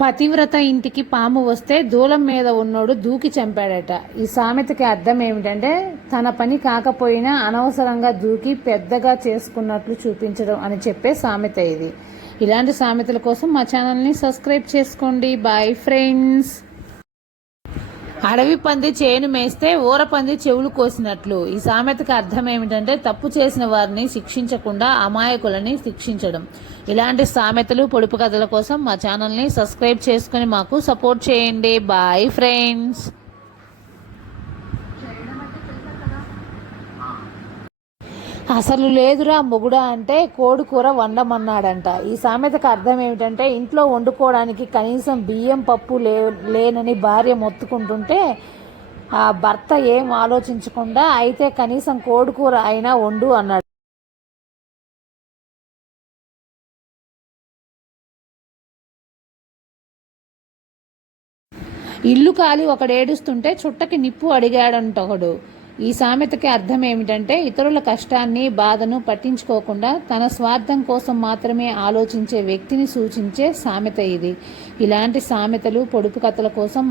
పతివ్రత ఇంటికి పాము వస్తే దూలం మీద ఉన్నోడు దూకి చంపాడట. ఈ సామెతకి అర్థం ఏమిటంటే తన పని కాకపోయినా అనవసరంగా దూకి పెద్దగా చేసుకున్నట్లు చూపించడం అని చెప్పే సామెత ఇది. ఇలాంటి సామెతల కోసం మా ఛానల్ని సబ్స్క్రైబ్ చేసుకోండి. Bye friends. అడవి పంది చేను మేస్తే ఊర పంది చెవులు కోసినట్లు. ఈ సామెతకి అర్థం ఏమిటంటే తప్పు చేసిన వారిని శిక్షించకుండా అమాయకులని శిక్షించడం. ఇలాంటి సామెతలు పొడుపు కథల కోసం మా ఛానల్ని సబ్స్క్రైబ్ చేసుకుని మాకు సపోర్ట్ చేయండి. Bye friends. అసలు లేదురా మొగుడా అంటే కోడి కూర వండమన్నాడంట. ఈ సామెతకు అర్థం ఏమిటంటే ఇంట్లో వండుకోవడానికి కనీసం బియ్యం పప్పు లేనని భార్య మొత్తుకుంటుంటే ఆ భర్త ఏం ఆలోచించకుండా అయితే కనీసం కోడి కూర అయినా వండు అన్నాడు. ఇల్లు కాలి ఒకడేడుస్తుంటే చుట్టకి నిప్పు అడిగాడంట ఒకడు. ఈ సామెతకి అర్థం ఏమిటంటే ఇతరుల కష్టాన్ని బాధను పట్టించుకోకుండా తన స్వార్థం కోసం మాత్రమే ఆలోచించే వ్యక్తిని సూచించే సామెత ఇది. ఇలాంటి సామెతలు పొడుపు కథల కోసం